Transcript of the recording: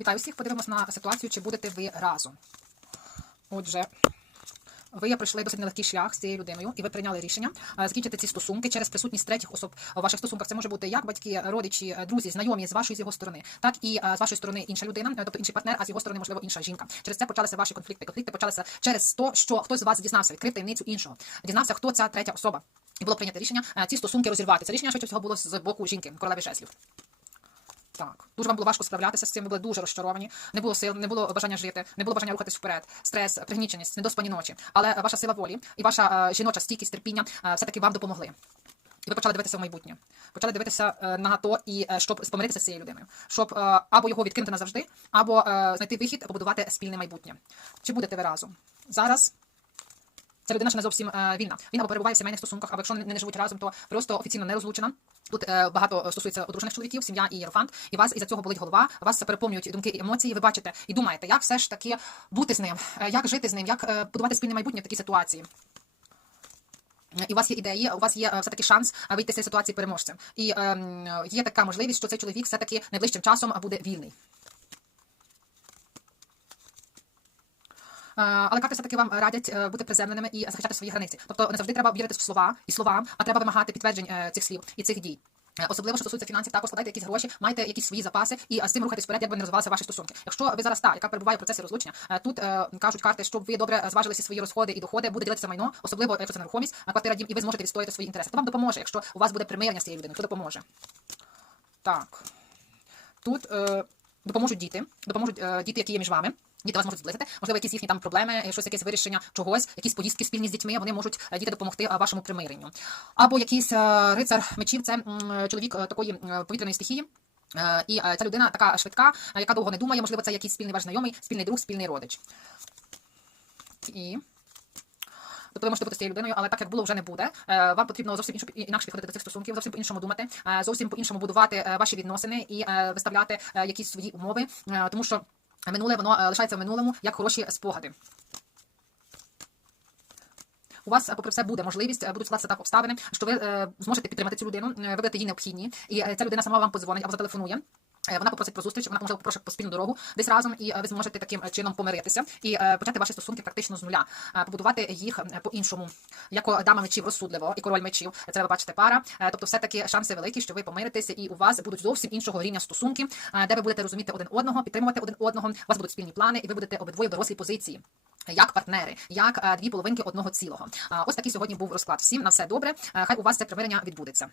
Вітаю всіх. Подивимось на ситуацію, чи будете ви разом. Отже, ви пройшли досить нелегкий шлях з цією людиною, і ви прийняли рішення е, закінчити ці стосунки через присутність третіх особ у ваших стосунках. Це може бути як батьки, родичі, е, друзі, знайомі з вашої з його сторони, так і е, з вашої сторони інша людина, тобто інший партнер, а з його сторони, можливо, інша жінка. Через це почалися ваші конфлікти. Конфлікти почалися через те, що хтось з вас дізнався, відкрив таємницю іншого, дізнався, хто ця третя особа. І було прийнято рішення ці стосунки розірвати. Це рішення швидше всього було з боку жінки, королеви шеслів. Так, дуже вам було важко справлятися з цим. Ви були дуже розчаровані. Не було сил, не було бажання жити, не було бажання рухатись вперед. Стрес, пригніченість, недоспані ночі. Але ваша сила волі і ваша е, жіноча стійкість, терпіння е, все-таки вам допомогли. І ви почали дивитися в майбутнє. Почали дивитися е, на то, і е, щоб помиритися з цією людиною, щоб е, або його відкинути назавжди, або е, знайти вихід, побудувати спільне майбутнє. Чи будете ви разом? Зараз Ця людина ще не зовсім е, вільна. Він або перебуває в сімейних стосунках, або якщо не, не живуть разом, то просто офіційно не розлучена. Тут е, багато стосується одружених чоловіків, сім'я і єрофант, і вас із за цього болить голова. Вас переповнюють думки і емоції. Ви бачите і думаєте, як все ж таки бути з ним, е, як жити з ним, як е, будувати спільне майбутнє в такій ситуації. І у вас є ідеї, у вас є е, все-таки шанс е, вийти з цієї ситуації переможцем. І е, є така можливість, що цей чоловік все-таки найближчим часом буде вільний. Але карти все-таки вам радять е, бути приземленими і захищати свої границі. Тобто не завжди треба вірити в слова і словам, а треба вимагати підтверджень е, цих слів і цих дій. Е, Особливо, що стосується фінансів, також складайте якісь гроші, майте якісь свої запаси і е, з цим рухайтесь вперед, як би не розвивалися ваші стосунки. Якщо ви зараз та, яка перебуває в процесі розлучення, е, тут е, кажуть карти, щоб ви добре зважили всі свої розходи і доходи, буде ділитися майно, особливо якщо це нерухомість, квартира дім, і ви зможете відстояти свої інтереси. То вам допоможе, якщо у вас буде примирення з цією людиною, то допоможе. Так. Тут е, допоможуть діти, допоможуть е, діти, які є між вами. Діти вас можуть зблизити, можливо, якісь їхні там проблеми, е, щось якесь вирішення чогось, якісь поїздки спільні з дітьми, вони можуть е, діти допомогти е, вашому примиренню. Або якийсь рицар мечів, це чоловік такої повітряної стихії. І ця людина така швидка, яка довго не думає, можливо, це якийсь спільний ваш знайомий, спільний друг, спільний родич. І Тобто ви можете бути з цією людиною, але так як було, вже не буде. Вам потрібно зовсім іншу інакше підходити до цих стосунків, зовсім по-іншому думати, е, зовсім по-іншому будувати е, ваші відносини і виставляти якісь свої умови, тому що минуле воно е, лишається в минулому як хороші спогади. У вас, е, попри все, буде можливість, е, будуть складатися так обставини, що ви зможете підтримати цю людину, ви будете їй необхідні, і ця людина сама вам подзвонить або зателефонує. Е, Вона попросить про зустріч, вона можливо попросить про спільну дорогу десь разом, і е, ви зможете таким е, чином помиритися і почати ваші стосунки практично з нуля, побудувати їх по-іншому. Як дама мечів розсудливо і король мечів, це ви бачите пара. Тобто, все таки шанси великі, що ви помиритеся, і у вас будуть зовсім іншого рівня стосунки, де ви будете розуміти один одного, підтримувати один одного. У вас будуть спільні плани, і ви будете обидвоє в дорослій позиції. Як партнери, як дві половинки одного цілого. Ось такий сьогодні був розклад. Всім на все добре. Хай у вас це примирення відбудеться.